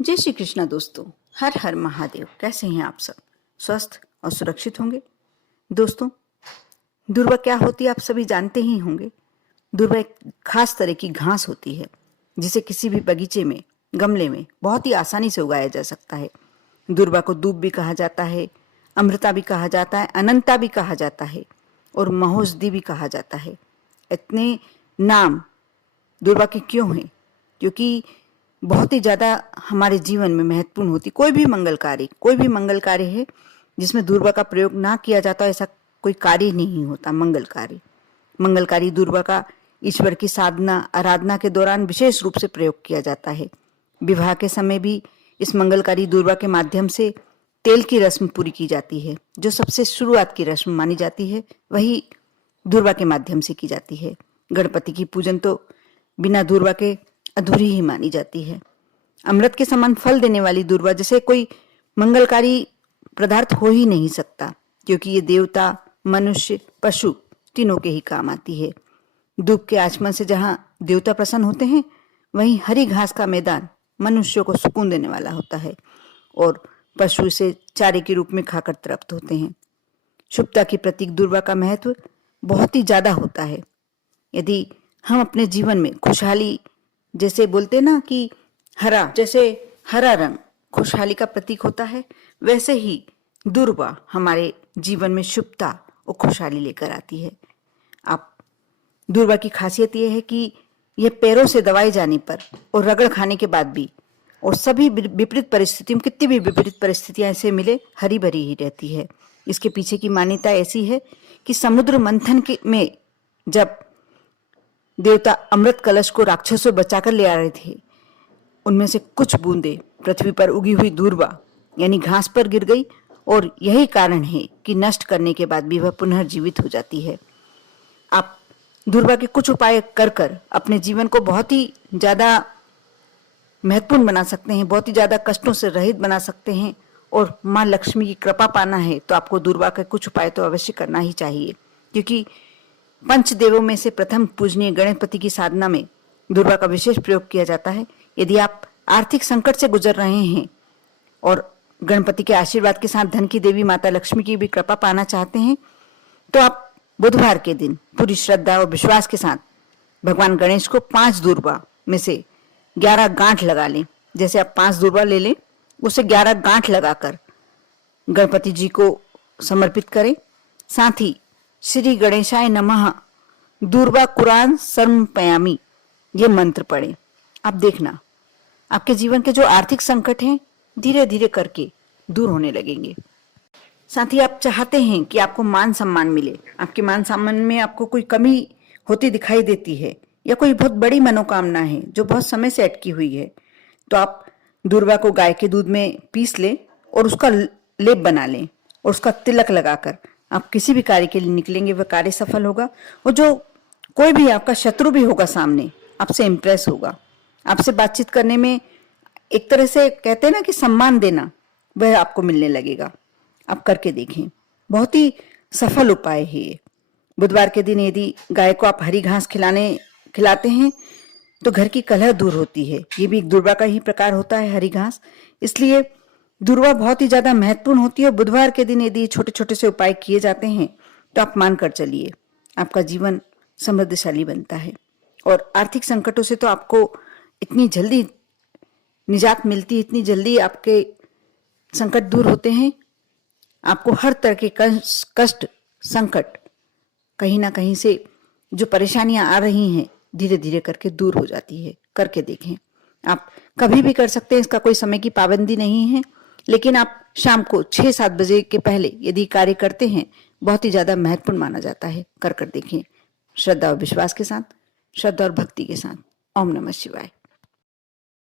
जय श्री कृष्णा दोस्तों। हर हर महादेव। कैसे हैं आप सब? स्वस्थ और सुरक्षित होंगे। दोस्तों, दूर्वा क्या होती है आप सभी जानते ही होंगे। दूर्वा एक खास तरह की घास होती है जिसे किसी भी बगीचे में, गमले में बहुत ही आसानी से उगाया जा सकता है। दूर्वा को दूब भी कहा जाता है, अमृता भी कहा जाता है, अनंता भी कहा जाता है और महोषधि भी कहा जाता है। इतने नाम दूर्वा के क्यों हैं? क्योंकि बहुत ही ज़्यादा हमारे जीवन में महत्वपूर्ण होती। कोई भी मंगल कार्य है जिसमें दूर्वा का प्रयोग ना किया जाता, ऐसा कोई कार्य नहीं होता। मंगलकारी दूर्वा का ईश्वर की साधना, आराधना के दौरान विशेष रूप से प्रयोग किया जाता है। विवाह के समय भी इस मंगलकारी दूर्वा के माध्यम से तेल की रस्म पूरी की जाती है। जो सबसे शुरुआत की रस्म मानी जाती है वही दूर्वा के माध्यम से की जाती है। गणपति की पूजन तो बिना दूर्वा के अधूरी ही मानी जाती है। अमृत के समान फल देने वाली दूर्वा जैसे कोई मंगलकारी पदार्थ हो ही नहीं सकता, क्योंकि ये देवता, मनुष्य, पशु तीनों के ही काम आती है। दूब के आचमन से जहां देवता प्रसन्न होते हैं, वहीं हरी घास का मैदान मनुष्यों को सुकून देने वाला होता है और पशु इसे चारे के रूप में खाकर तृप्त होते हैं। शुभता की प्रतीक दूर्वा का महत्व बहुत ही ज्यादा होता है। यदि हम अपने जीवन में खुशहाली, जैसे बोलते ना कि हरा रंग खुशहाली का प्रतीक होता है, वैसे ही दूर्वा हमारे जीवन में शुभता और खुशहाली लेकर आती है। आप दूर्वा की खासियत यह है कि यह पैरों से दबाए जाने पर और रगड़ खाने के बाद भी और सभी विपरीत परिस्थितियों, कितनी भी विपरीत परिस्थितियां ऐसे मिले, हरी भरी ही रहती है। इसके पीछे की मान्यता ऐसी है कि समुद्र मंथन में जब देवता अमृत कलश को राक्षसों बचाकर ले आ रहे थे, उनमें से कुछ बूंदें पृथ्वी पर उगी हुई दूर्वा यानी घास पर गिर गई और यही कारण है कि नष्ट करने के बाद भी वह पुनर्जीवित हो जाती है। आप दूर्वा के कुछ उपाय कर अपने जीवन को बहुत ही ज्यादा महत्वपूर्ण बना सकते हैं, बहुत ही ज्यादा कष्टों से रहित बना सकते हैं। और माँ लक्ष्मी की कृपा पाना है तो आपको दूर्वा के कुछ उपाय तो अवश्य करना ही चाहिए, क्योंकि पंचदेवों में से प्रथम पूजनीय गणपति की साधना में दूर्वा का विशेष प्रयोग किया जाता है। यदि आप आर्थिक संकट से गुजर रहे हैं और गणपति के आशीर्वाद के साथ धन की देवी माता लक्ष्मी की भी कृपा पाना चाहते हैं, तो आप बुधवार के दिन पूरी श्रद्धा और विश्वास के साथ भगवान गणेश को 5 दूर्वा में से 11 गांठ लगा लें। जैसे आप 5 दूर्वा ले लें, उसे 11 गांठ लगाकर गणपति जी को समर्पित करें। साथ ही श्री गणेशाय नमः दूर्वा कुरान सर्मपयामी ये मंत्र पढ़ें। आप देखना आपके जीवन के जो आर्थिक संकट हैं धीरे धीरे करके दूर होने लगेंगे। साथ ही आप चाहते हैं कि आपको मान सम्मान मिले, आपके मान सम्मान में आपको कोई कमी होती दिखाई देती है या कोई बहुत बड़ी मनोकामना है जो बहुत समय से अटकी हुई है, तो आप दूर्वा को गाय के दूध में पीस लें और उसका लेप बना लें और उसका तिलक लगाकर आप किसी भी कार्य के लिए निकलेंगे, वह कार्य सफल होगा। और जो कोई भी आपका शत्रु भी होगा सामने, आपसे इम्प्रेस होगा। आपसे बातचीत करने में एक तरह से कहते हैं ना कि सम्मान देना, वह आपको मिलने लगेगा। आप करके देखें, बहुत ही सफल उपाय है ये। बुधवार के दिन यदि गाय को आप हरी घास खिलाते हैं तो घर की कलह दूर होती है। ये भी एक दूर्वा का ही प्रकार होता है, हरी घास। इसलिए दूर्वा बहुत ही ज्यादा महत्वपूर्ण होती है। बुधवार के दिन यदि छोटे छोटे से उपाय किए जाते हैं तो आप मानकर चलिए आपका जीवन समृद्धशाली बनता है और आर्थिक संकटों से तो आपको इतनी जल्दी निजात मिलती है, इतनी जल्दी आपके संकट दूर होते हैं। आपको हर तरह के कष्ट, संकट, कहीं ना कहीं से जो परेशानियां आ रही हैं धीरे धीरे करके दूर हो जाती है। करके देखें, आप कभी भी कर सकते हैं, इसका कोई समय की पाबंदी नहीं है। लेकिन आप शाम को 6-7 बजे के पहले यदि कार्य करते हैं, बहुत ही ज्यादा महत्वपूर्ण माना जाता है। कर देखें, श्रद्धा और विश्वास के साथ, श्रद्धा और भक्ति के साथ। ओम नमः शिवाय।